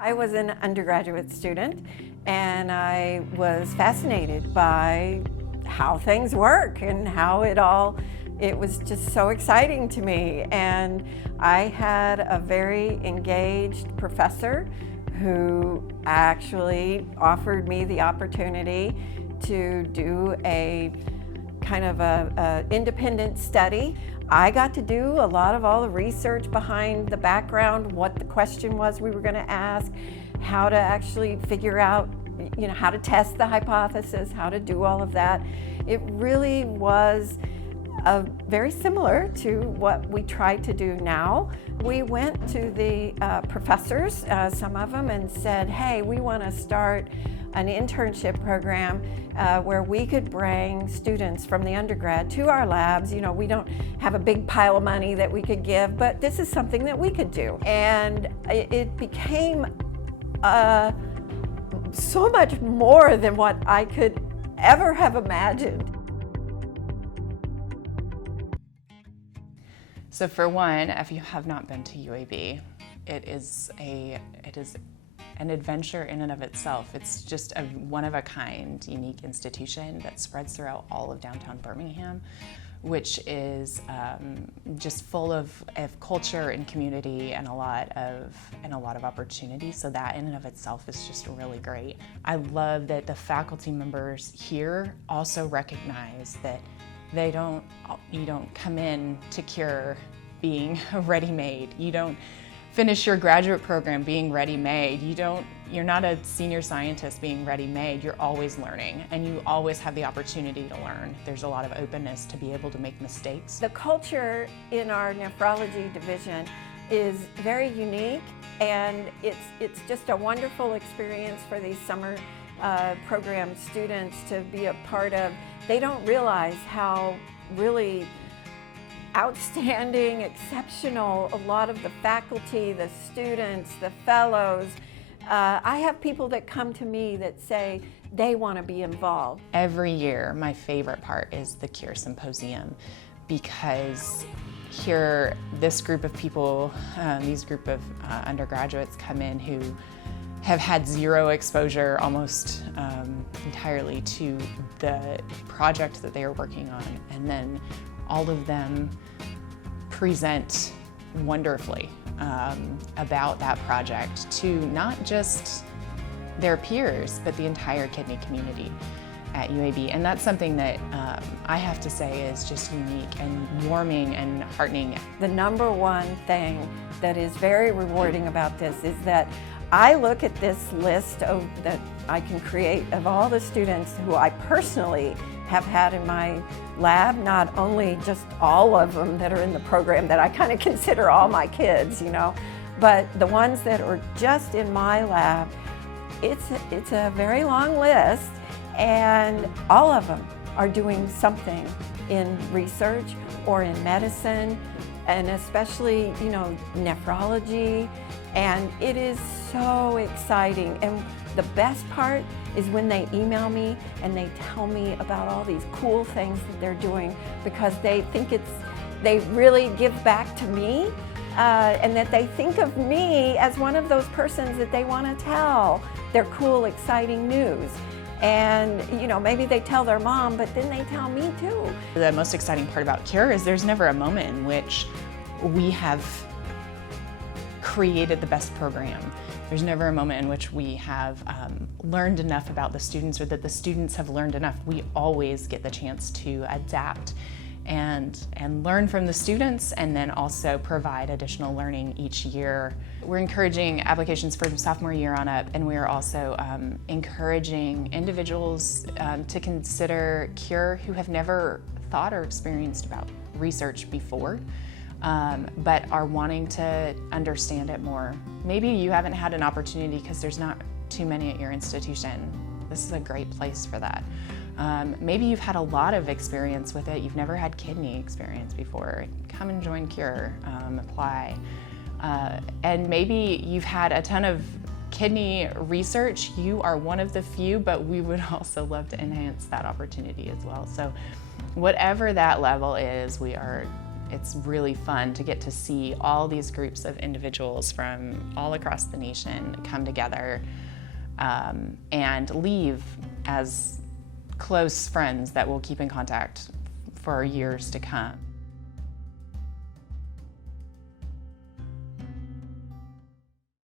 I was an undergraduate student, and I was fascinated by how things work and how it was just so exciting to me. And I had a very engaged professor who actually offered me the opportunity to do a kind of a independent study. I got to do a lot of all the research behind the background, what the question was we were going to ask, how to actually figure out, how to test the hypothesis, how to do all of that. It really was very similar to what we try to do now. We went to the professors, some of them, and said, hey, we want to start an internship program where we could bring students from the undergrad to our labs. We don't have a big pile of money that we could give, but this is something that we could do. And it became so much more than what I could ever have imagined. So for one, if you have not been to UAB, it is an adventure in and of itself. It's just a one-of-a-kind, unique institution that spreads throughout all of downtown Birmingham, which is just full of culture and community and a lot of opportunity. So that in and of itself is just really great. I love that the faculty members here also recognize that you don't come in to KURE being ready-made. You don't finish your graduate program being ready-made. You're not a senior scientist being ready-made. You're always learning, and you always have the opportunity to learn. There's a lot of openness to be able to make mistakes. The culture in our nephrology division is very unique, and it's just a wonderful experience for these summer program students to be a part of. They don't realize how really outstanding, exceptional a lot of the faculty, the students, the fellows. I have people that come to me that say they want to be involved. Every year, my favorite part is the KURE Symposium, because here, this group of people, these group of undergraduates come in who have had zero exposure almost entirely to the project that they are working on, and then all of them present wonderfully about that project to not just their peers, but the entire kidney community at UAB. And that's something that I have to say is just unique and warming and heartening. The number one thing that is very rewarding about this is that I look at this list that I can create of all the students who I personally have had in my lab, not only just all of them that are in the program that I kind of consider all my kids, but the ones that are just in my lab. It's a very long list, and all of them are doing something in research or in medicine, and especially, nephrology. And it is so exciting. And the best part is when they email me and they tell me about all these cool things that they're doing, because they think they really give back to me, and that they think of me as one of those persons that they want to tell their cool, exciting news. And maybe they tell their mom, but then they tell me too. The most exciting part about KURE is there's never a moment in which we have created the best program. There's never a moment in which we have learned enough about the students, or that the students have learned enough. We always get the chance to adapt and learn from the students, and then also provide additional learning each year. We're encouraging applications from sophomore year on up, and we are also encouraging individuals to consider KURE who have never thought or experienced about research before, but are wanting to understand it more. Maybe you haven't had an opportunity because there's not too many at your institution. This is a great place for that. Maybe you've had a lot of experience with it. You've never had kidney experience before. Come and join KURE, apply. And maybe you've had a ton of kidney research. You are one of the few, but we would also love to enhance that opportunity as well. So whatever that level is, we are It's really fun to get to see all these groups of individuals from all across the nation come together and leave as close friends that will keep in contact for years to come.